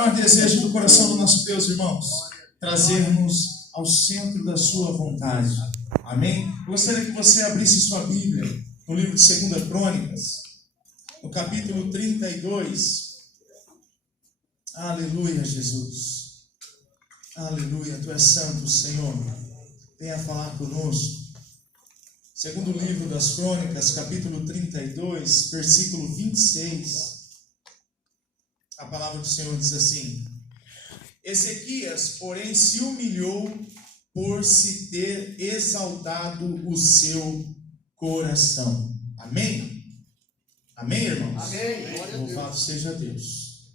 maior desejo do coração do nosso Deus, irmãos, trazer-nos ao centro da sua vontade. Amém? Eu gostaria que você abrisse sua Bíblia no livro de 2 Crônicas, no capítulo 32. Aleluia, Jesus. Aleluia, Tu és santo, Senhor. Venha falar conosco. Segundo livro das Crônicas, capítulo 32, versículo 26. A palavra do Senhor diz assim: Ezequias, porém, se humilhou por se ter exaltado o seu coração. Amém? Amém, irmãos? Amém. Louvado seja Deus.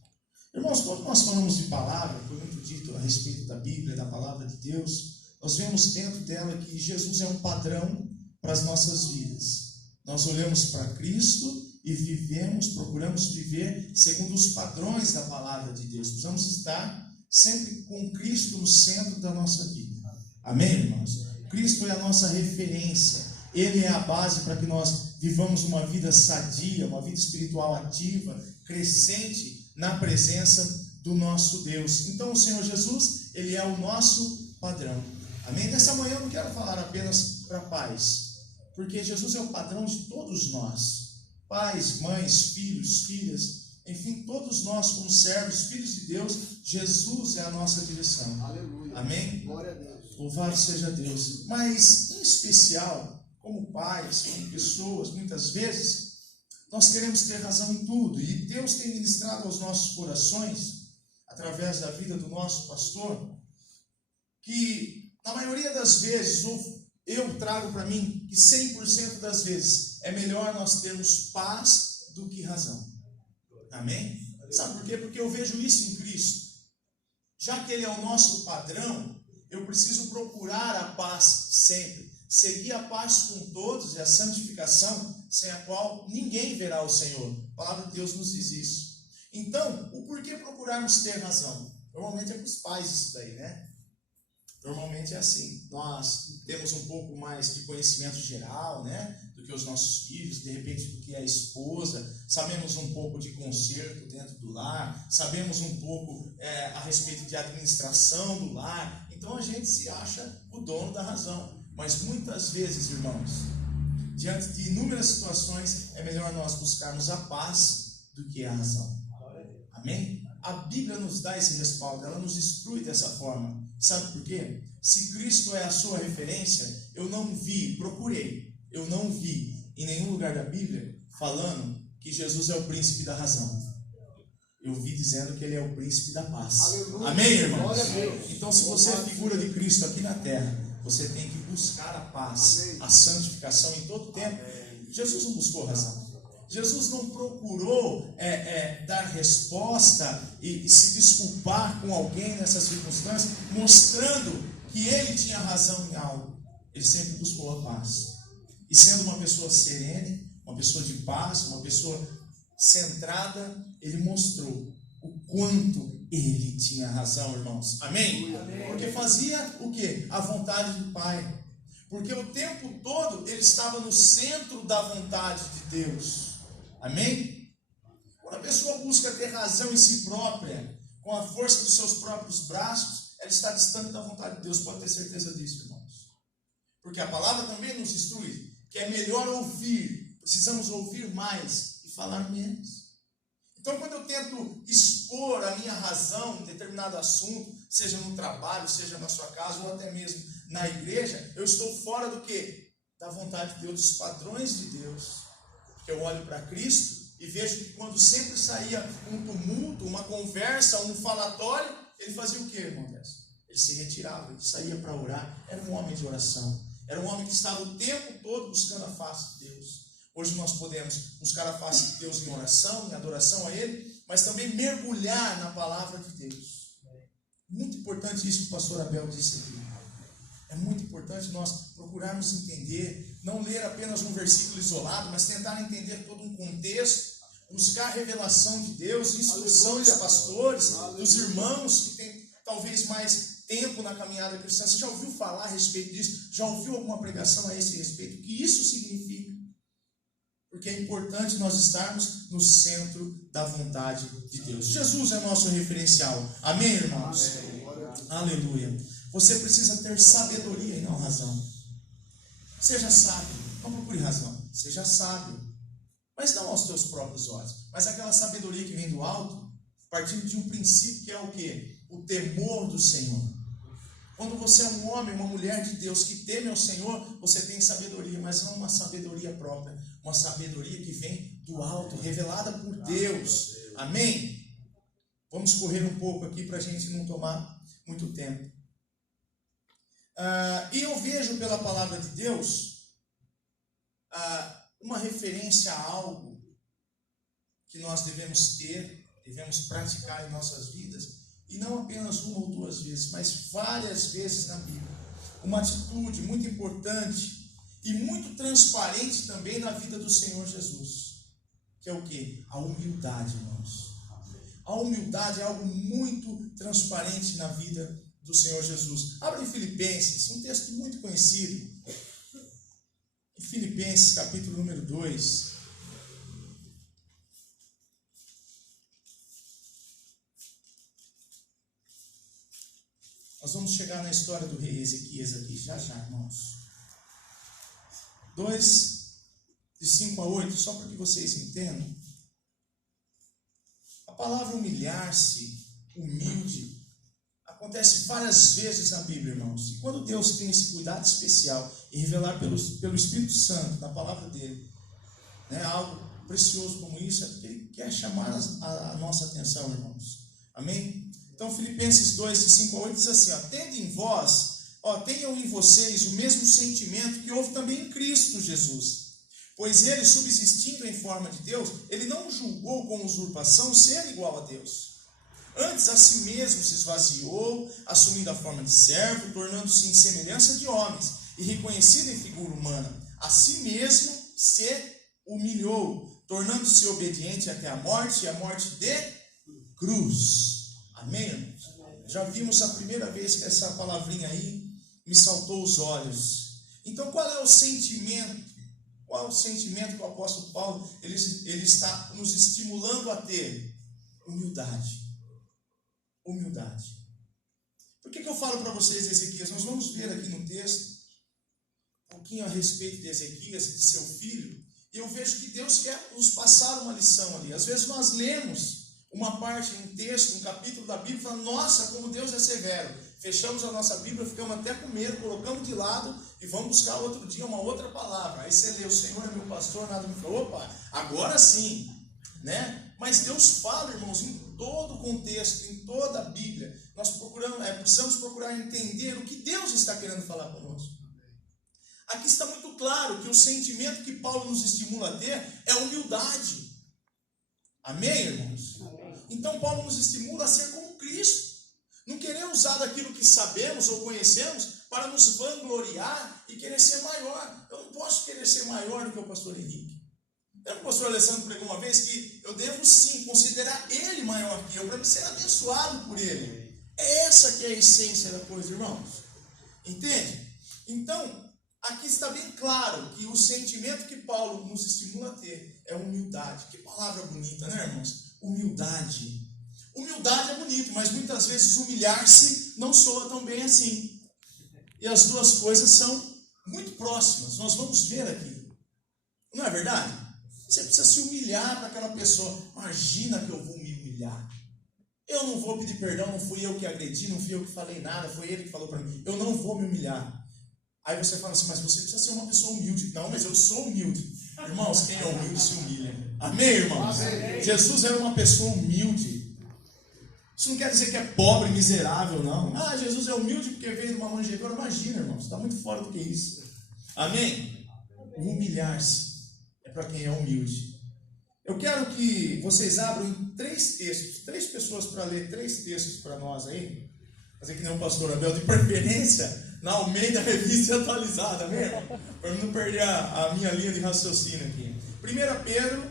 Irmãos, quando nós falamos de palavra, foi muito dito a respeito da Bíblia, da palavra de Deus, nós vemos dentro dela que Jesus é um padrão para as nossas vidas. Nós olhamos para Cristo e vivemos, procuramos viver segundo os padrões da palavra de Deus. Precisamos estar sempre com Cristo no centro da nossa vida. Amém, irmãos? Cristo é a nossa referência. Ele é a base para que nós vivamos uma vida sadia, uma vida espiritual ativa, crescente na presença do nosso Deus. Então o Senhor Jesus, Ele é o nosso padrão. Amém? Nessa manhã eu não quero falar apenas para pais, porque Jesus é o padrão de todos nós. Pais, mães, filhos, filhas, enfim, todos nós como servos, filhos de Deus, Jesus é a nossa direção. Aleluia. Amém? Glória a Deus. Louvado seja Deus. Mas, em especial, como pais, como pessoas, muitas vezes, nós queremos ter razão em tudo. E Deus tem ministrado aos nossos corações, através da vida do nosso pastor, que, na maioria das vezes, eu trago para mim que 100% das vezes é melhor nós termos paz do que razão. Amém? Sabe por quê? Porque eu vejo isso em Cristo. Já que Ele é o nosso padrão, eu preciso procurar a paz sempre. Seguir a paz com todos e a santificação, sem a qual ninguém verá o Senhor. A palavra de Deus nos diz isso. Então, o porquê procurarmos ter razão? Normalmente é para os pais isso daí, né? Normalmente é assim, nós temos um pouco mais de conhecimento geral, né, do que os nossos filhos, de repente do que a esposa, sabemos um pouco de conserto dentro do lar, sabemos um pouco a respeito de administração do lar, então a gente se acha o dono da razão, mas muitas vezes, irmãos, diante de inúmeras situações, é melhor nós buscarmos a paz do que a razão. Amém? A Bíblia nos dá esse respaldo, ela nos instrui dessa forma. Sabe por quê? Se Cristo é a sua referência, eu não vi em nenhum lugar da Bíblia falando que Jesus é o príncipe da razão. Eu vi dizendo que Ele é o príncipe da paz. Aleluia. Amém, irmãos? Glória a Deus. Então, se você é figura de Cristo aqui na terra, você tem que buscar a paz, Amém. a santificação em todo tempo. Jesus não buscou razão. Jesus não procurou dar resposta e se desculpar com alguém nessas circunstâncias, mostrando que Ele tinha razão em algo. Ele sempre buscou a paz. E sendo uma pessoa serene, uma pessoa de paz, uma pessoa centrada, Ele mostrou o quanto Ele tinha razão, irmãos. Amém? Amém. Porque fazia o quê? A vontade do Pai. Porque o tempo todo Ele estava no centro da vontade de Deus. Amém? Quando a pessoa busca ter razão em si própria, com a força dos seus próprios braços, ela está distante da vontade de Deus. Pode ter certeza disso, irmãos. Porque a palavra também nos instrui que é melhor ouvir, precisamos ouvir mais e falar menos. Então, quando eu tento expor a minha razão em determinado assunto, seja no trabalho, seja na sua casa, ou até mesmo na igreja, eu estou fora do quê? Da vontade de Deus, dos padrões de Deus. Eu olho para Cristo e vejo que quando sempre saía um tumulto, uma conversa, um falatório, Ele fazia o quê, irmão? Ele se retirava, ele saía para orar. Era um homem de oração. Era um homem que estava o tempo todo buscando a face de Deus. Hoje nós podemos buscar a face de Deus em oração, em adoração a Ele, mas também mergulhar na palavra de Deus. Muito importante isso que o pastor Abel disse aqui. É muito importante nós procurarmos entender, não ler apenas um versículo isolado, mas tentar entender todo um contexto, buscar a revelação de Deus, instrução dos pastores, dos irmãos que têm talvez mais tempo na caminhada cristã. Você já ouviu falar a respeito disso? Já ouviu alguma pregação a esse respeito? O que isso significa? Porque é importante nós estarmos no centro da vontade de Deus. Jesus é nosso referencial. Amém, irmãos? Amém. Aleluia. Você precisa ter sabedoria e não razão. Seja sábio. Não procure razão. Seja sábio. Mas não aos teus próprios olhos. Mas aquela sabedoria que vem do alto, partindo de um princípio que é o quê? O temor do Senhor. Quando você é um homem, uma mulher de Deus que teme ao Senhor, você tem sabedoria, mas não uma sabedoria própria, uma sabedoria que vem do alto, revelada por Deus. Amém? Vamos correr um pouco aqui para a gente não tomar muito tempo. E eu vejo pela palavra de Deus uma referência a algo que nós devemos ter, devemos praticar em nossas vidas. E não apenas uma ou duas vezes, mas várias vezes na Bíblia. Uma atitude muito importante e muito transparente também na vida do Senhor Jesus. Que é o quê? A humildade, irmãos. A humildade é algo muito transparente na vida do Senhor Jesus. Abra em Filipenses, um texto muito conhecido. Em Filipenses, capítulo número 2. Nós vamos chegar na história do rei Ezequias aqui, já, irmãos. 2, de 5 a 8, só para que vocês entendam. A palavra humilhar-se, humilde, acontece várias vezes na Bíblia, irmãos. E quando Deus tem esse cuidado especial em revelar pelo Espírito Santo, na palavra dele, algo precioso como isso, é porque ele quer chamar a nossa atenção, irmãos. Amém? Então, Filipenses 2, de 5 a 8, diz assim, tenham em vocês o mesmo sentimento que houve também em Cristo Jesus. Pois ele, subsistindo em forma de Deus, ele não julgou com usurpação ser igual a Deus. Antes, a si mesmo se esvaziou, assumindo a forma de servo, tornando-se em semelhança de homens, e reconhecido em figura humana. A si mesmo se humilhou, tornando-se obediente até a morte, e a morte de cruz. Amém, irmãos? Já vimos a primeira vez que essa palavrinha aí me saltou os olhos. Então, qual é o sentimento? Qual é o sentimento que o apóstolo Paulo ele está nos estimulando a ter? Humildade. Humildade. Por que eu falo para vocês, Ezequias? Nós vamos ver aqui no texto um pouquinho a respeito de Ezequias e de seu filho. E eu vejo que Deus quer nos passar uma lição ali. Às vezes nós lemos uma parte, um texto, um capítulo da Bíblia, falando, nossa, como Deus é severo. Fechamos a nossa Bíblia, ficamos até com medo, colocamos de lado e vamos buscar outro dia uma outra palavra. Aí você lê, o Senhor é meu pastor, nada me falou, opa, agora sim, Mas Deus fala, irmãos, em todo o contexto, em toda a Bíblia. Nós precisamos procurar entender o que Deus está querendo falar conosco. Aqui está muito claro que o sentimento que Paulo nos estimula a ter é humildade. Amém, irmãos? Então Paulo nos estimula a ser como Cristo. Não querer usar daquilo que sabemos ou conhecemos para nos vangloriar e querer ser maior. Eu não posso querer ser maior do que o pastor Henrique. O pastor Alessandro pregou uma vez que eu devo sim considerar ele maior que eu, para me ser abençoado por ele. É essa que é a essência da coisa, irmãos. Entende? Então, aqui está bem claro que o sentimento que Paulo nos estimula a ter é humildade. Que palavra bonita, né, irmãos? Humildade. Humildade é bonito, mas muitas vezes humilhar-se não soa tão bem assim. E as duas coisas são muito próximas. Nós vamos ver aqui. Não é verdade? Você precisa se humilhar para aquela pessoa. Imagina que eu vou me humilhar. Eu não vou pedir perdão, não fui eu que agredi, não fui eu que falei nada, foi ele que falou para mim. Eu não vou me humilhar. Aí você fala assim, mas você precisa ser uma pessoa humilde. Não, mas eu sou humilde. Irmãos, quem é humilde se humilha. Amém, irmãos? Amém. Jesus era uma pessoa humilde. Isso não quer dizer que é pobre, miserável, não. Ah, Jesus é humilde porque veio de uma manjedoura. Imagina, irmãos, está muito fora do que isso. Amém? O humilhar-se é para quem é humilde. Eu quero que vocês abram em 3 textos, 3 pessoas para ler 3 textos para nós aí. Fazer que nem o pastor Abel, de preferência, na Almeida Revista Atualizada, amém? Para não perder a minha linha de raciocínio aqui. 1 Pedro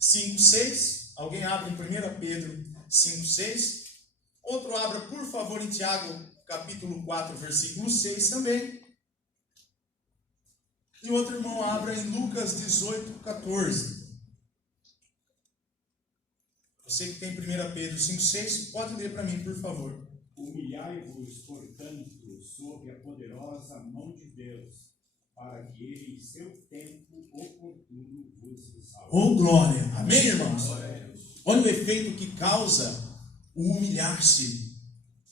5:6. Alguém abre em 1 Pedro 5:6. Outro abra, por favor, em Tiago, capítulo 4, versículo 6 também. E outro irmão abra em Lucas 18, 14. Você que tem 1 Pedro 5, 6, pode ler para mim, por favor. Humilhai-vos, portanto, sob a poderosa mão de Deus, para que ele, em seu tempo oportuno, vos exalte. Oh, glória! Amém, irmãos? Olha o efeito que causa o humilhar-se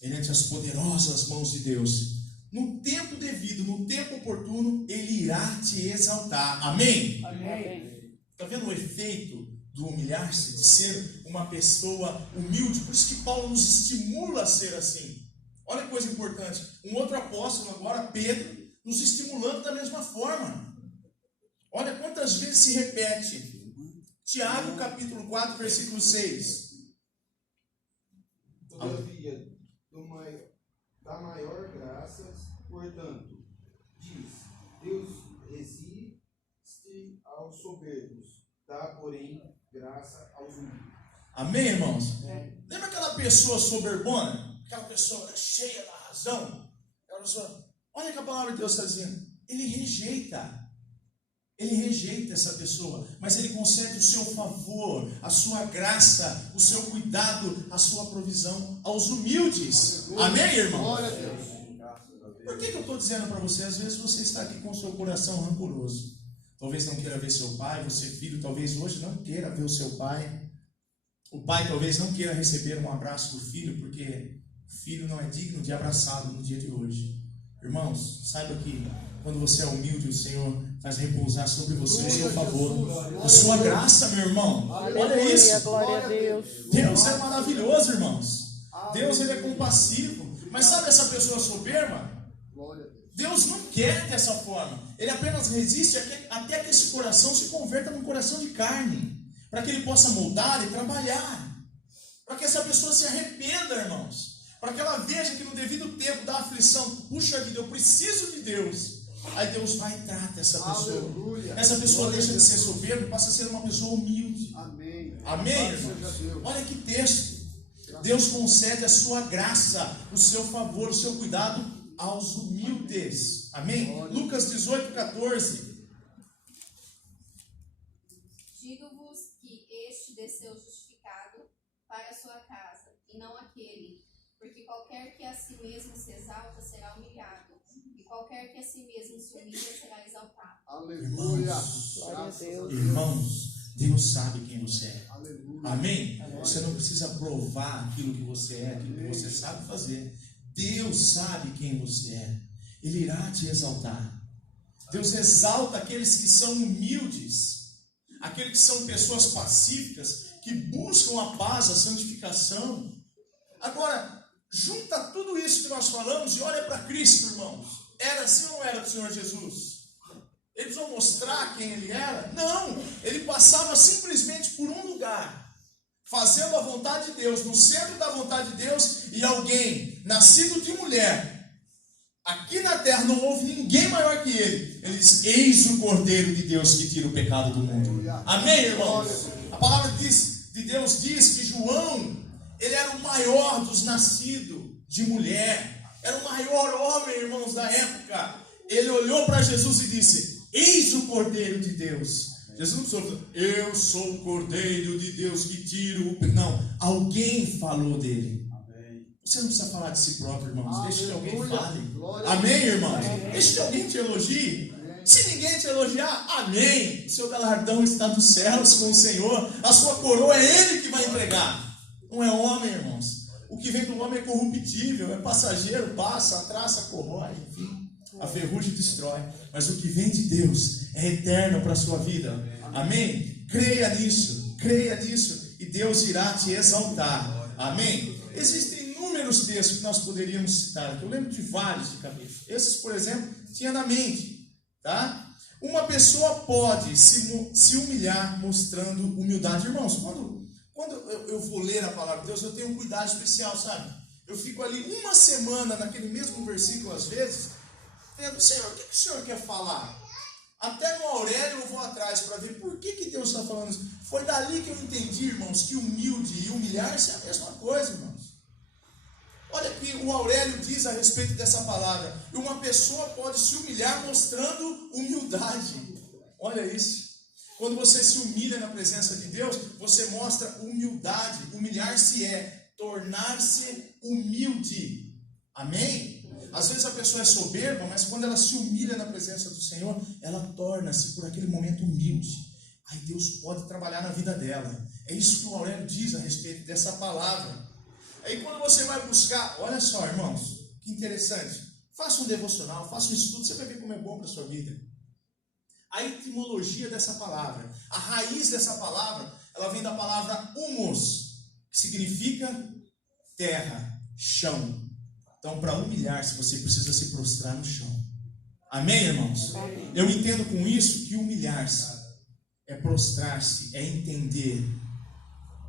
perante as poderosas mãos de Deus. No tempo devido, no tempo oportuno, Ele irá te exaltar. Amém? Amém. Está vendo o efeito do humilhar-se, de ser uma pessoa humilde? Por isso que Paulo nos estimula a ser assim. Olha que coisa importante. Um outro apóstolo agora, Pedro, nos estimulando da mesma forma. Olha quantas vezes se repete. Tiago, capítulo 4, versículo 6. Todavia, da maior graça, portanto, diz: Deus resiste aos soberbos, dá, porém, graça aos humildes. Amém, irmãos? Lembra aquela pessoa soberbona? Aquela pessoa cheia da razão? Aquela pessoa, olha que a palavra de Deus está dizendo. Ele rejeita essa pessoa, mas Ele concede o seu favor, a sua graça, o seu cuidado, a sua provisão aos humildes. Amém, irmão? Glória a Deus. Por que eu estou dizendo para você? Às vezes você está aqui com o seu coração rancoroso. Talvez não queira ver seu pai, você filho, talvez hoje não queira ver o seu pai. O pai talvez não queira receber um abraço do filho, porque o filho não é digno de abraçá-lo no dia de hoje. Irmãos, saiba que quando você é humilde, o Senhor faz repousar sobre você o seu favor, a sua graça, meu irmão. Olha isso. Glória a Deus. Deus é maravilhoso, irmãos. Deus, Ele é compassivo. Mas sabe essa pessoa soberba? Deus não quer dessa forma. Ele apenas resiste até que esse coração se converta num coração de carne, para que Ele possa moldar e trabalhar, para que essa pessoa se arrependa, irmãos, para que ela veja que no devido tempo da aflição, puxa vida, eu preciso de Deus. Aí Deus vai e trata essa pessoa. Aleluia. Essa pessoa deixa de ser soberba e passa a ser uma pessoa humilde. Amém. Amém, irmãos? Olha que texto. Deus concede a sua graça, o seu favor, o seu cuidado aos humildes. Amém? Lucas 18, 14. Digo-vos que este desceu justificado para a sua casa, e não aquele. Porque qualquer que a si mesmo se exalta será humilhado, e qualquer que a si mesmo se humilha será exaltado. Aleluia. Glória a Deus. Irmãos, Deus sabe quem você é. Aleluia. Amém? Você não precisa provar aquilo que você é, aquilo que você sabe fazer. Deus sabe quem você é. Ele irá te exaltar. Deus exalta aqueles que são humildes, aqueles que são pessoas pacíficas, que buscam a paz, a santificação. Agora, junta tudo isso que nós falamos e olha para Cristo, irmãos. Era assim ou não era para o Senhor Jesus? Eles vão mostrar quem Ele era? Não, Ele passava simplesmente por um lugar, fazendo a vontade de Deus, no centro da vontade de Deus, e alguém nascido de mulher, aqui na terra não houve ninguém maior que Ele. Ele diz: eis o Cordeiro de Deus que tira o pecado do mundo. Amém, irmãos? A palavra de Deus diz que João, ele era o maior dos nascidos de mulher, era o maior homem, irmãos, da época. Ele olhou para Jesus e disse: eis o Cordeiro de Deus. Jesus não precisou falar: eu sou o Cordeiro de Deus que tira o pecado. Não, alguém falou dele. Você não precisa falar de si próprio, irmãos. Deixa que alguém fale. Amém, irmãos? Deixa que alguém te elogie. Se ninguém te elogiar, amém. O seu galardão está nos céus com o Senhor. A sua coroa é Ele que vai entregar. Não é homem, irmãos. O que vem do homem é corruptível, é passageiro, passa, a traça corrói, enfim. A ferrugem destrói. Mas o que vem de Deus é eterno para a sua vida. Amém? Creia nisso. E Deus irá te exaltar. Amém? Existem inúmeros textos que nós poderíamos citar. Eu lembro de vários de cabeça. Esses, por exemplo, tinha na mente. Tá? Uma pessoa pode se humilhar mostrando humildade. Irmãos, quando eu vou ler a palavra de Deus, eu tenho um cuidado especial, sabe? Eu fico ali uma semana naquele mesmo versículo, às vezes, dizendo: Senhor, o que o Senhor quer falar? Até no Aurélio eu vou atrás para ver por que Deus está falando isso. Foi dali que eu entendi, irmãos, que humilde e humilhar-se é a mesma coisa, irmãos. Olha aqui o Aurélio diz a respeito dessa palavra? Uma pessoa pode se humilhar mostrando humildade. Olha isso. Quando você se humilha na presença de Deus, você mostra humildade. Humilhar-se é tornar-se humilde. Amém? Às vezes a pessoa é soberba, mas quando ela se humilha na presença do Senhor, ela torna-se por aquele momento humilde. Aí Deus pode trabalhar na vida dela. É isso que o Aurélio diz a respeito dessa palavra. Aí quando você vai buscar, olha só, irmãos, que interessante. Faça um devocional, faça um estudo, você vai ver como é bom para a sua vida. A etimologia dessa palavra, a raiz dessa palavra, ela vem da palavra humus, que significa terra, chão. Então, para humilhar-se, você precisa se prostrar no chão. Amém, irmãos? Amém. Eu entendo com isso que humilhar-se é prostrar-se, é entender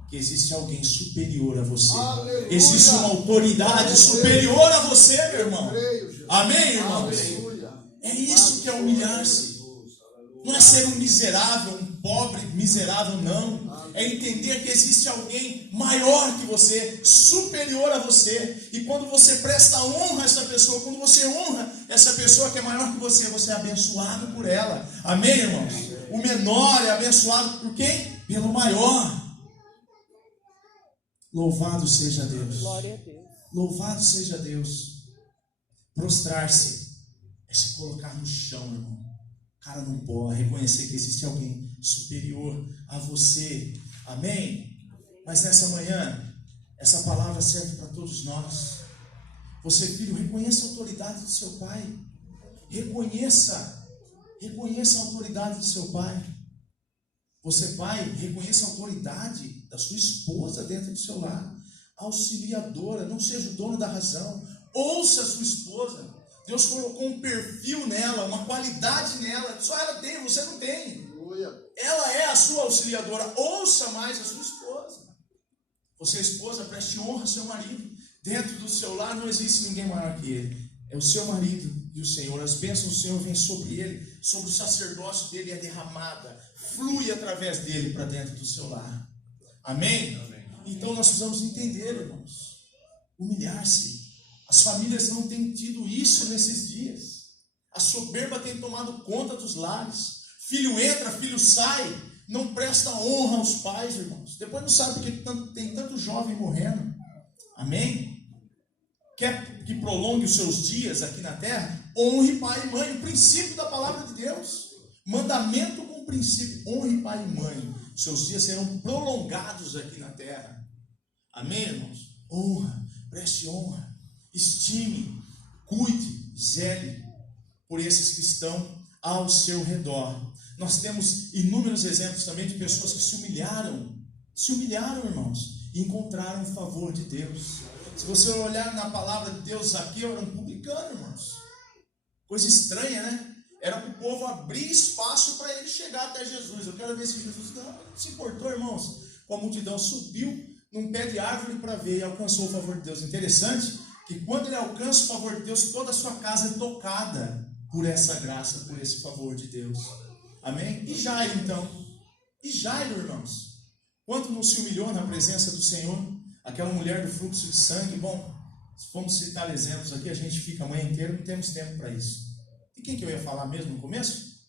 que existe alguém superior a você. Aleluia. Existe uma autoridade superior a você, meu irmão. Creio, Jesus. Amém, irmãos? Aleluia. É isso que é humilhar-se. Não é ser um miserável, um pobre miserável, não. É entender que existe alguém maior que você, superior a você. E quando você presta honra a essa pessoa, quando você honra essa pessoa que é maior que você é abençoado por ela. Amém, irmãos? O menor é abençoado por quem? Pelo maior. Louvado seja Deus. Glória a Deus. Louvado seja Deus. Prostrar-se é se colocar no chão, irmão. Cara, não pode reconhecer que existe alguém superior a você. Amém? Mas nessa manhã, essa palavra serve para todos nós. Você, filho, reconheça a autoridade do seu pai. Reconheça a autoridade do seu pai. Você, pai, reconheça a autoridade da sua esposa dentro do seu lar. Auxiliadora, não seja o dono da razão. Ouça a sua esposa. Deus colocou um perfil nela, uma qualidade nela. Só ela tem, você não tem. Aleluia. Ela é a sua auxiliadora. Ouça mais a sua esposa. Você, esposa, preste honra ao seu marido. Dentro do seu lar não existe ninguém maior que ele. É o seu marido e o Senhor. As bênçãos do Senhor vêm sobre ele, sobre o sacerdócio dele é derramada. Flui através dele para dentro do seu lar. Amém? Então nós precisamos entender, irmãos. Humilhar-se. As famílias não têm tido isso nesses dias. A soberba tem tomado conta dos lares. Filho entra, filho sai. Não presta honra aos pais, irmãos. Depois não sabe porque tem tanto jovem morrendo. Amém? Quer que prolongue os seus dias aqui na terra? Honre pai e mãe. O princípio da palavra de Deus. Mandamento com princípio. Honre pai e mãe. Seus dias serão prolongados aqui na terra. Amém, irmãos? Honra. Preste honra. Estime, cuide, zele por esses que estão ao seu redor. Nós temos inúmeros exemplos também de pessoas que se humilharam, irmãos, e encontraram o favor de Deus. Se você olhar na palavra de Deus, Zaqueu era um publicano, irmãos. Coisa estranha, né? Era para o povo abrir espaço para ele chegar até Jesus. Eu quero ver se Jesus não se importou, irmãos, com a multidão. Subiu num pé de árvore para ver e alcançou o favor de Deus. Interessante que quando ele alcança o favor de Deus, toda a sua casa é tocada por essa graça, por esse favor de Deus. Amém? E Jairo, então? E Jairo, irmãos? Quanto não se humilhou na presença do Senhor? Aquela mulher do fluxo de sangue. Bom, se formos citar exemplos aqui, a gente fica a manhã inteira, não temos tempo para isso. E quem que eu ia falar mesmo no começo?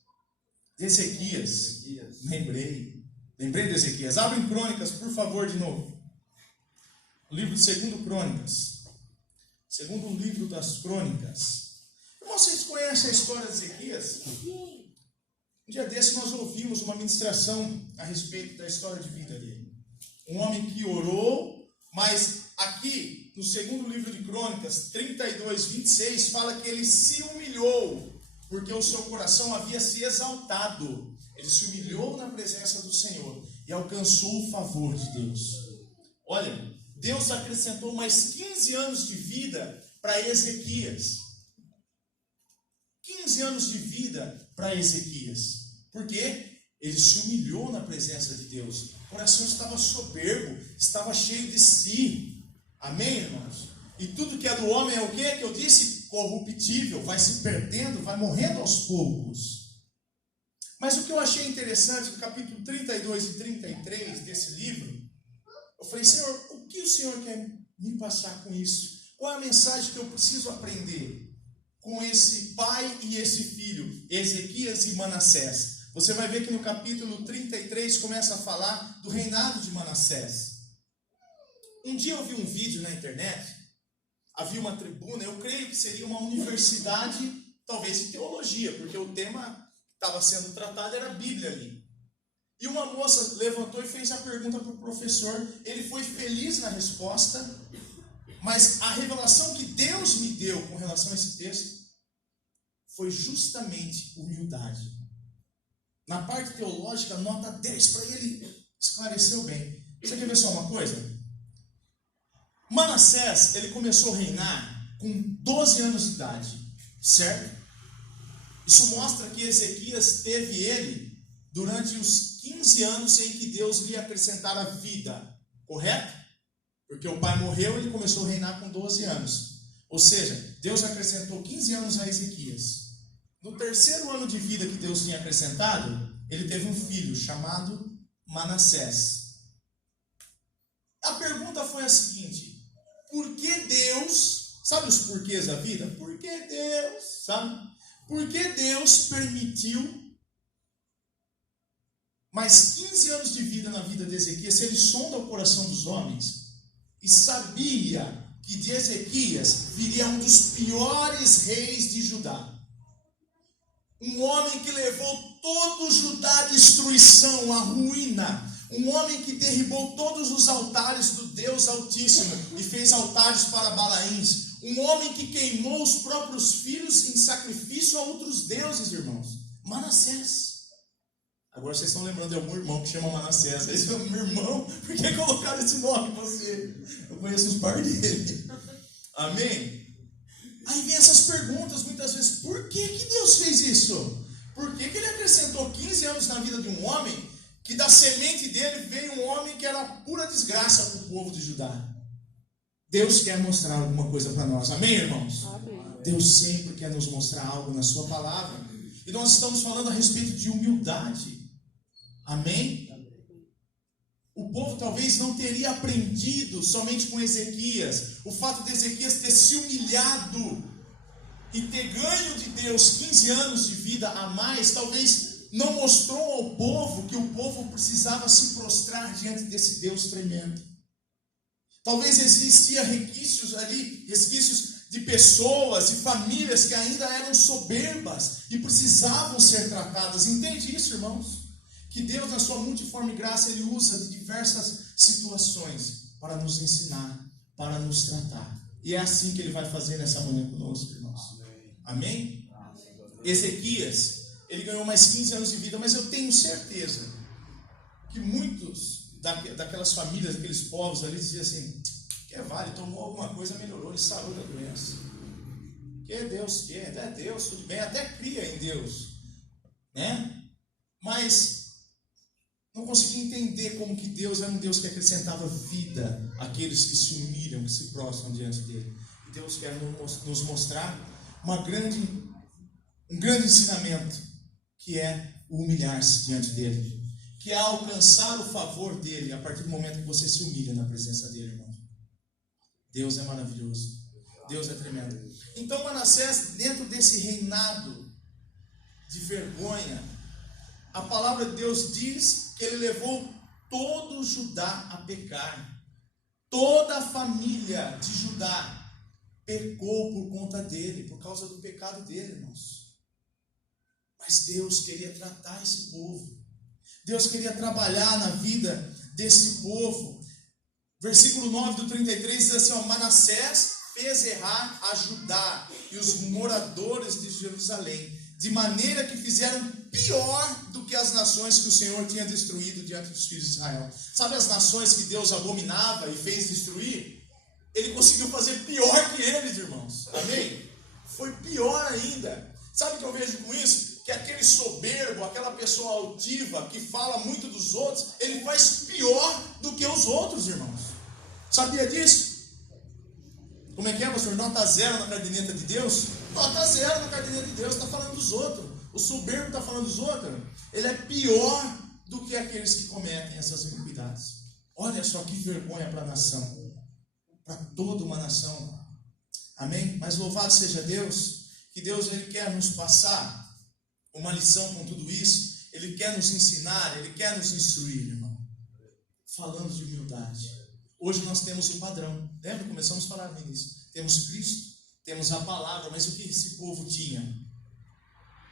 De Ezequias. Lembrei de Ezequias. Abre em Crônicas, por favor, de novo. O livro de 2 Crônicas. Segundo livro das Crônicas. Irmão, vocês conhecem a história de Ezequias? Um dia desse nós ouvimos uma ministração a respeito da história de vida dele. Um homem que orou, mas aqui, no segundo livro de Crônicas, 32, 26, fala que ele se humilhou, porque o seu coração havia se exaltado. Ele se humilhou na presença do Senhor e alcançou o favor de Deus. Olha, Deus acrescentou mais 15 anos de vida para Ezequias. 15 anos de vida para Ezequias. Por quê? Ele se humilhou na presença de Deus. O coração estava soberbo, estava cheio de si. Amém, irmãos? E tudo que é do homem é o quê? Que eu disse? Corruptível, vai se perdendo, vai morrendo aos poucos. Mas o que eu achei interessante, no capítulo 32 e 33 desse livro, eu falei, Senhor, o que o Senhor quer me passar com isso? Qual é a mensagem que eu preciso aprender com esse pai e esse filho, Ezequias e Manassés? Você vai ver que no capítulo 33 começa a falar do reinado de Manassés. Um dia eu vi um vídeo na internet, havia uma tribuna, eu creio que seria uma universidade, talvez de teologia, porque o tema que estava sendo tratado era a Bíblia ali. E uma moça levantou e fez a pergunta para o professor, ele foi feliz na resposta, mas a revelação que Deus me deu com relação a esse texto foi justamente humildade. Na parte teológica, nota 10 para ele, esclareceu bem. Você quer ver só uma coisa? Manassés, ele começou a reinar com 12 anos de idade, certo? Isso mostra que Ezequias teve ele durante os 15 anos em que Deus lhe acrescentara vida, correto? Porque o pai morreu e ele começou a reinar com 12 anos. Ou seja, Deus acrescentou 15 anos a Ezequias. No terceiro ano de vida que Deus tinha acrescentado, ele teve um filho chamado Manassés. A pergunta foi a seguinte: por que Deus, sabe os porquês da vida? Por que Deus, sabe? Por que Deus permitiu mais 15 anos de vida na vida de Ezequias, se ele sonda o coração dos homens e sabia que de Ezequias viria um dos piores reis de Judá? Um homem que levou todo Judá à destruição, à ruína. Um homem que derribou todos os altares do Deus Altíssimo e fez altares para Balaíns. Um homem que queimou os próprios filhos em sacrifício a outros deuses, irmãos. Manassés. Agora vocês estão lembrando de algum irmão que chama Manassés. Esse é meu irmão, por que colocaram esse nome em você? Eu conheço os par dele. Amém? Aí vem essas perguntas muitas vezes: por que Deus fez isso? Por que ele acrescentou 15 anos na vida de um homem que da semente dele veio um homem que era pura desgraça para o povo de Judá? Deus quer mostrar alguma coisa para nós, amém, irmãos? Amém. Deus sempre quer nos mostrar algo na sua palavra. E nós estamos falando a respeito de humildade, amém? O povo talvez não teria aprendido somente com Ezequias. O fato de Ezequias ter se humilhado e ter ganho de Deus 15 anos de vida a mais, talvez não mostrou ao povo que o povo precisava se prostrar diante desse Deus tremendo. Talvez existia resquícios ali, resquícios de pessoas e famílias que ainda eram soberbas e precisavam ser tratadas. Entende isso, irmãos? Que Deus, na sua multiforme graça, Ele usa de diversas situações para nos ensinar, para nos tratar. E é assim que Ele vai fazer nessa manhã conosco, irmãos. Amém? Ezequias, ele ganhou mais 15 anos de vida, mas eu tenho certeza que muitos daquelas famílias, daqueles povos ali, diziam assim: que vale, tomou alguma coisa, melhorou, ele sarou da doença. Que é Deus, é Deus, tudo bem, até cria em Deus, né? Mas não consegui entender como que Deus era um Deus que acrescentava vida àqueles que se humilham, que se prostram diante dele. E Deus quer nos mostrar um grande ensinamento, que é o humilhar-se diante dele, que é alcançar o favor dele a partir do momento que você se humilha na presença dele, irmão. Deus é maravilhoso, Deus é tremendo. Então Manassés, dentro desse reinado de vergonha, a palavra de Deus diz que ele levou todo o Judá a pecar. Toda a família de Judá pecou por conta dele, por causa do pecado dele, irmãos. Mas Deus queria tratar esse povo. Deus queria trabalhar na vida desse povo. Versículo 9 do 33 diz assim: ó, Manassés fez errar a Judá e os moradores de Jerusalém, de maneira que fizeram pior do que as nações que o Senhor tinha destruído diante dos filhos de Israel. Sabe as nações que Deus abominava e fez destruir? Ele conseguiu fazer pior que eles, irmãos. Amém? Foi pior ainda. Sabe o que eu vejo com isso? Que aquele soberbo, aquela pessoa altiva que fala muito dos outros, ele faz pior do que os outros, irmãos. Sabia disso? Como é que é, pastor? Nota 0 na caderneta de Deus? Nota 0 na caderneta de Deus, está falando dos outros. O soberbo está falando dos outros. Ele é pior do que aqueles que cometem essas iniquidades. Olha só que vergonha para a nação, para toda uma nação. Amém? Mas louvado seja Deus, que Deus ele quer nos passar uma lição com tudo isso. Ele quer nos ensinar, Ele quer nos instruir, irmão. Falando de humildade. Hoje nós temos o padrão. Lembra? Começamos a falar no início. Temos Cristo, temos a palavra, mas o que esse povo tinha?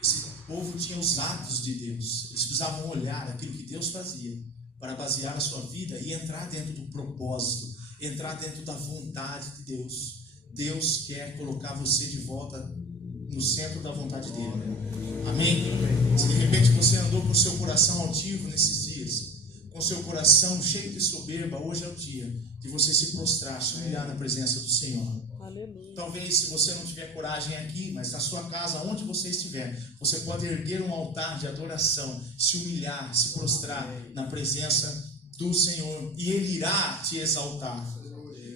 Esse povo tinha os atos de Deus. Eles precisavam olhar aquilo que Deus fazia para basear a sua vida e entrar dentro do propósito, entrar dentro da vontade de Deus. Deus quer colocar você de volta no centro da vontade dele. Amém? Se de repente você andou com o seu coração altivo nesses dias, com o seu coração cheio de soberba, hoje é o dia de você se prostrar, se humilhar na presença do Senhor. Aleluia. Talvez se você não tiver coragem aqui, mas na sua casa, onde você estiver, você pode erguer um altar de adoração, se humilhar, se prostrar na presença do Senhor, e Ele irá te exaltar.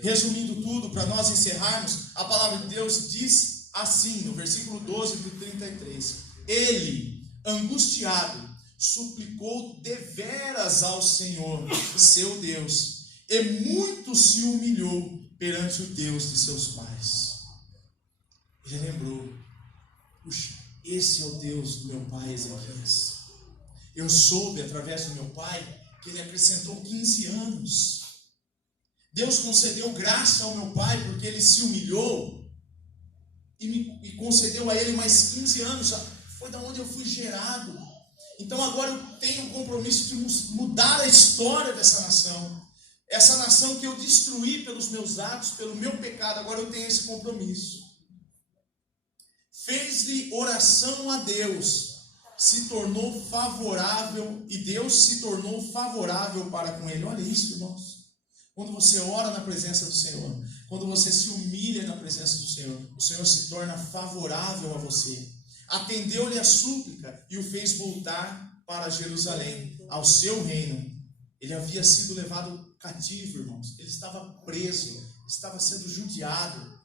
Resumindo tudo, para nós encerrarmos, a palavra de Deus diz assim, no versículo 12 do 33, Ele, angustiado, suplicou deveras ao Senhor, seu Deus, e muito se humilhou perante o Deus de seus pais. Ele lembrou, puxa, esse é o Deus do meu pai Ezequias. Eu soube através do meu pai que ele acrescentou 15 anos. Deus concedeu graça ao meu pai porque ele se humilhou e concedeu a ele mais 15 anos. Foi da onde eu fui gerado. Então agora eu tenho o compromisso de mudar a história dessa nação. Essa nação que eu destruí pelos meus atos, pelo meu pecado, agora eu tenho esse compromisso. Fez-lhe oração a Deus, se tornou favorável, e Deus se tornou favorável para com ele. Olha isso, irmãos. Quando você ora na presença do Senhor, quando você se humilha na presença do Senhor, o Senhor se torna favorável a você. Atendeu-lhe a súplica e o fez voltar para Jerusalém, ao seu reino. Ele havia sido levado cativo, irmãos. Ele estava preso, estava sendo judiado.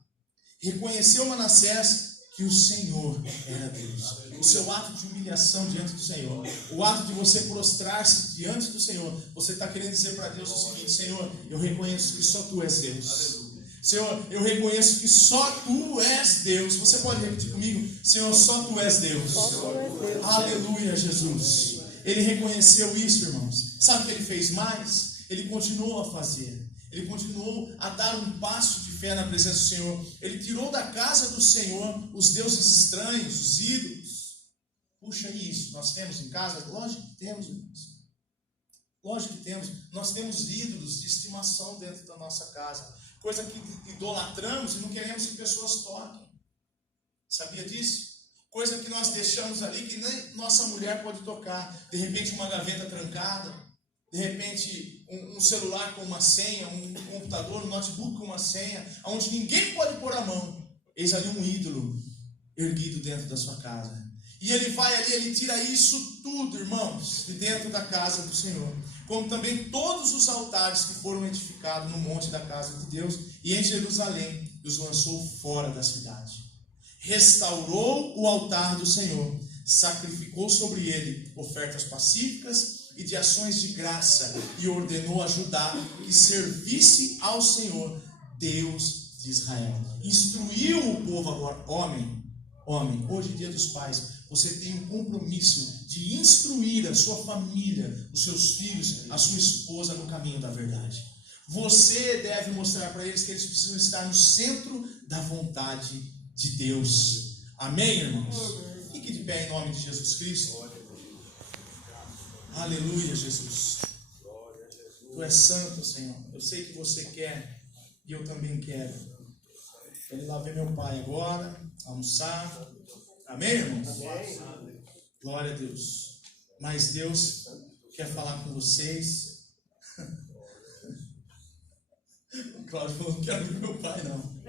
Reconheceu Manassés que o Senhor era Deus. O seu ato de humilhação diante do Senhor, o ato de você prostrar-se diante do Senhor, você está querendo dizer para Deus o seguinte: Senhor, eu reconheço que só Tu és Deus. Senhor, eu reconheço que só Tu és Deus. Você pode repetir comigo? Senhor, só Tu és Deus. Aleluia, Jesus. Ele reconheceu isso, irmãos. Sabe o que ele fez mais? Ele continuou a fazer. Ele continuou a dar um passo de fé na presença do Senhor. Ele tirou da casa do Senhor os deuses estranhos, os ídolos. Puxa, isso nós temos em casa? Lógico que temos, irmãos. Lógico que temos. Nós temos ídolos de estimação dentro da nossa casa. Coisa que idolatramos e não queremos que pessoas toquem. Sabia disso? Coisa que nós deixamos ali que nem nossa mulher pode tocar. De repente uma gaveta trancada. De repente, um celular com uma senha, um computador, um notebook com uma senha, onde ninguém pode pôr a mão. Eis ali um ídolo erguido dentro da sua casa. E ele vai ali, ele tira isso tudo, irmãos, de dentro da casa do Senhor. Como também todos os altares que foram edificados no monte da casa de Deus e em Jerusalém, e os lançou fora da cidade. Restaurou o altar do Senhor, sacrificou sobre ele ofertas pacíficas e de ações de graça, e ordenou a Judá que servisse ao Senhor, Deus de Israel. Instruiu o povo agora, homem, hoje dia dos pais, você tem um compromisso de instruir a sua família, os seus filhos, a sua esposa no caminho da verdade. Você deve mostrar para eles que eles precisam estar no centro da vontade de Deus. Amém, irmãos? Fique de pé em nome de Jesus Cristo. Aleluia, Jesus. Tu és santo, Senhor. Eu sei que você quer e eu também quero. Quero ir lá ver meu pai agora, almoçar. Amém, irmãos? Amém. Glória a Deus. Mas Deus quer falar com vocês. O Cláudio falou: não quero ver meu pai, não.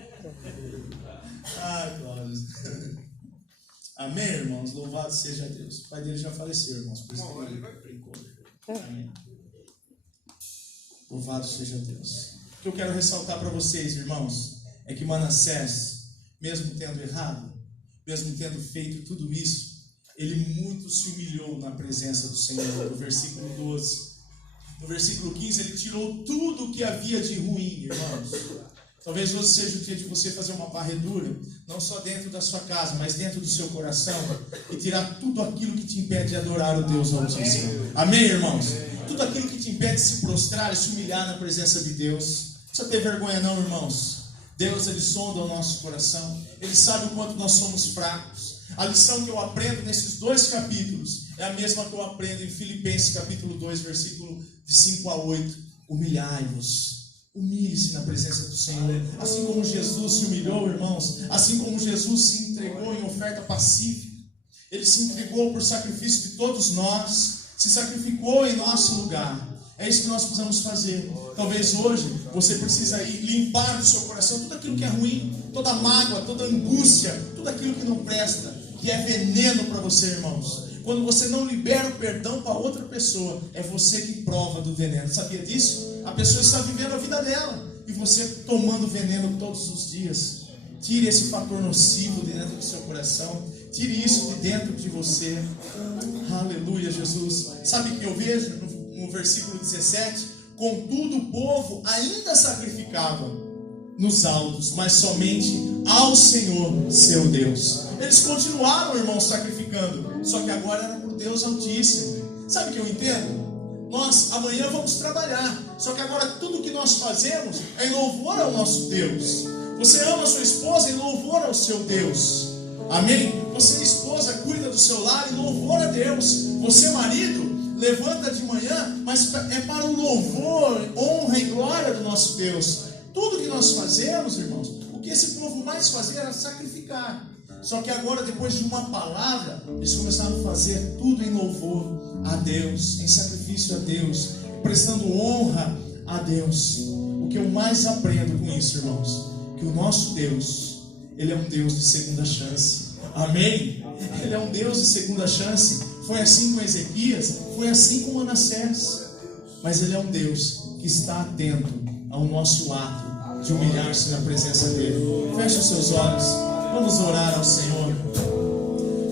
Ah, Cláudio. Amém, irmãos? Louvado seja Deus. O pai dele já faleceu, irmãos. Por isso que ele vai brincou. Amém. Louvado seja Deus. O que eu quero ressaltar para vocês, irmãos, é que Manassés, mesmo tendo errado, mesmo tendo feito tudo isso, ele muito se humilhou na presença do Senhor. No versículo 12. No versículo 15, ele tirou tudo o que havia de ruim, irmãos. Talvez hoje seja o dia de você fazer uma varredura, não só dentro da sua casa, mas dentro do seu coração, e tirar tudo aquilo que te impede de adorar o Deus Altíssimo. Amém, irmãos? Tudo aquilo que te impede de se prostrar e se humilhar na presença de Deus. Não precisa ter vergonha não, irmãos. Deus, Ele sonda o nosso coração. Ele sabe o quanto nós somos fracos. A lição que eu aprendo nesses 2 capítulos é a mesma que eu aprendo em Filipenses capítulo 2, versículo de 5 a 8. Humilhai-vos. Humilhe-se na presença do Senhor. Assim como Jesus se humilhou, irmãos. Assim como Jesus se entregou em oferta pacífica. Ele se entregou por sacrifício de todos nós. Se sacrificou em nosso lugar. É isso que nós precisamos fazer. Talvez hoje você precisa ir limpar do seu coração tudo aquilo que é ruim, toda mágoa, toda angústia, tudo aquilo que não presta, que é veneno para você, irmãos. Quando você não libera o perdão para outra pessoa, é você que prova do veneno. Sabia disso? A pessoa está vivendo a vida dela e você tomando veneno todos os dias. Tire esse fator nocivo de dentro do seu coração. Tire isso de dentro de você. Aleluia, Jesus. Sabe o que eu vejo no versículo 17? Contudo, o povo ainda sacrificava nos altos, mas somente ao Senhor, seu Deus. Eles continuaram, irmãos, sacrificando, só que agora era por Deus Altíssimo. Sabe o que eu entendo? Nós amanhã vamos trabalhar, só que agora tudo que nós fazemos é em louvor ao nosso Deus. Você ama a sua esposa em louvor ao seu Deus. Amém? Você, esposa, cuida do seu lar em louvor a Deus. Você, marido, levanta de manhã, mas é para o louvor, honra e glória do nosso Deus. Tudo que nós fazemos, irmãos, o que esse povo mais fazia era sacrificar. Só que agora, depois de uma palavra, eles começaram a fazer tudo em louvor a Deus, em sacrifício a Deus, prestando honra a Deus. O que eu mais aprendo com isso, irmãos, que o nosso Deus, Ele é um Deus de segunda chance. Amém? Ele é um Deus de segunda chance. Foi assim com Ezequias, foi assim com Manassés. Mas Ele é um Deus que está atento ao nosso ato de humilhar-se na presença dEle. Feche os seus olhos, vamos orar ao Senhor.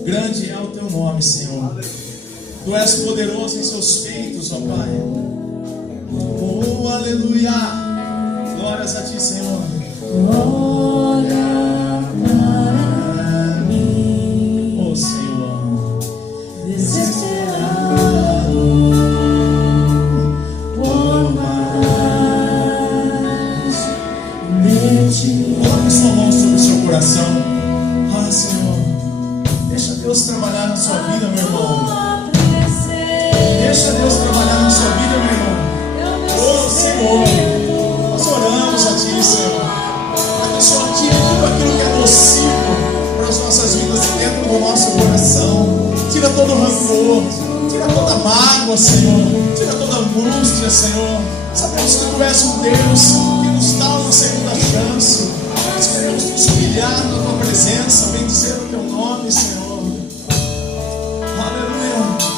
Grande é o Teu nome, Senhor. Tu és poderoso em seus feitos, ó Pai. Oh, aleluia. Glórias a Ti, Senhor. Olha para mim, Oh, Senhor. desesperado por mais de Ti. Coloque sua mão sobre o seu coração. Ah, Senhor, deixa Deus trabalhar na sua vida, meu irmão. Deixa Deus trabalhar na sua vida, meu irmão. Oh, Senhor, nós oramos a Ti, Senhor. Para que o Senhor tire tudo aquilo que é nocivo para as nossas vidas e dentro do nosso coração. Tira todo o rancor, tira toda a mágoa, Senhor. Tira toda a angústia, Senhor. Sabemos que Tu és um Deus que nos dá uma segunda chance. Nós queremos nos humilhar na Tua presença, bendizer o Teu nome, Senhor. Aleluia.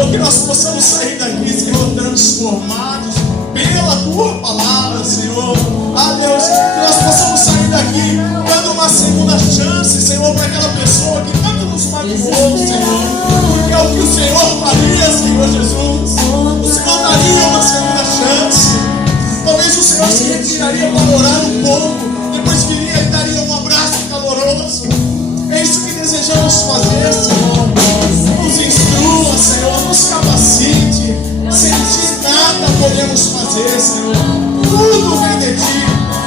Senhor, que nós possamos sair daqui, Senhor, transformados pela Tua palavra, Senhor. Ah, Deus, que nós possamos sair daqui dando uma segunda chance, Senhor, para aquela pessoa que tanto nos magoou, Senhor. Porque é o que o Senhor faria, Senhor Jesus. O Senhor daria uma segunda chance. Talvez o Senhor se retiraria para orar um pouco, depois viria e daria um abraço caloroso. É isso que desejamos fazer, Senhor. Nos instrua, Senhor, nos capacite. Sem Ti nada podemos fazer, Senhor. Tudo vem de Ti,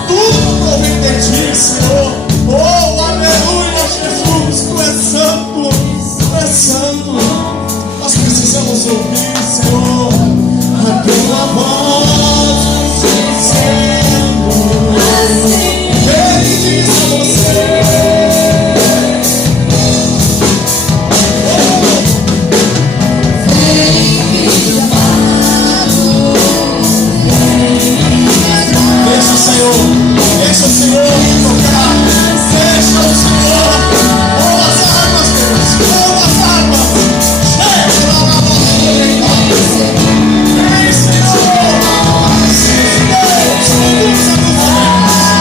tudo provém de Ti, Senhor. Oh, aleluia, Jesus, Tu és santo, Tu és santo. Nós precisamos ouvir, Senhor, a Tua voz dizendo assim. Ele diz a você. Deixa o Senhor tocar, deixa o Senhor, ou as armas, Deus, ou as armas, deixa lá na vem, Senhor, Deus, usa nos homens,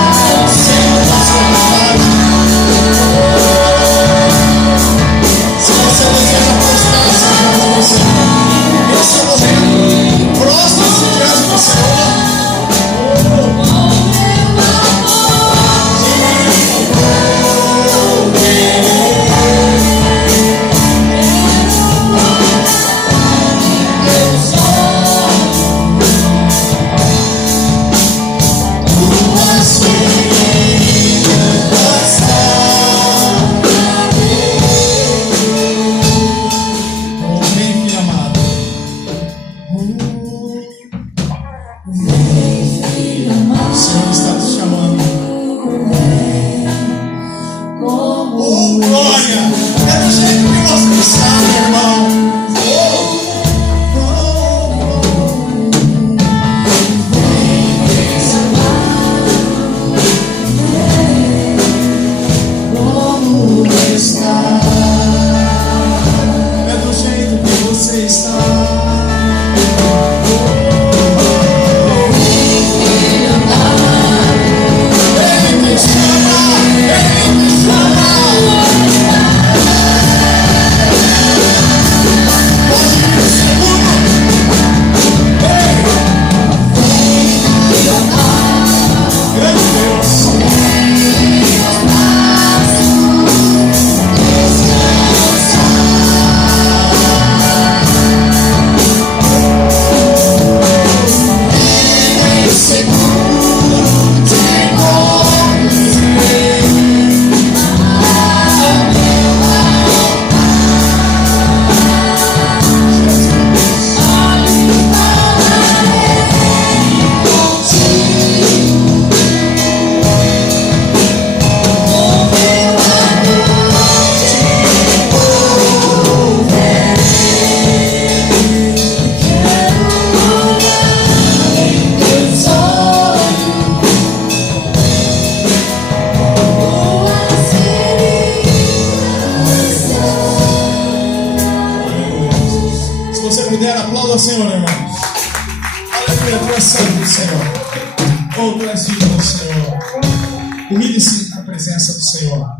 Senhor, da sua vontade. Se você deseja prostrar-se diante do Senhor, nesse momento, prostra-se diante do Senhor. Aplauda ao Senhor, irmãos. Aleluia, Tu és santo, Senhor. Oh, Tu és digno, Senhor. Humilhe-se na presença do Senhor.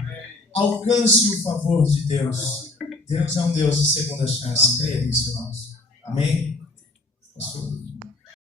Alcance o favor de Deus. Deus é um Deus de segunda chance. Creia nisso, irmãos. Amém? Pastor.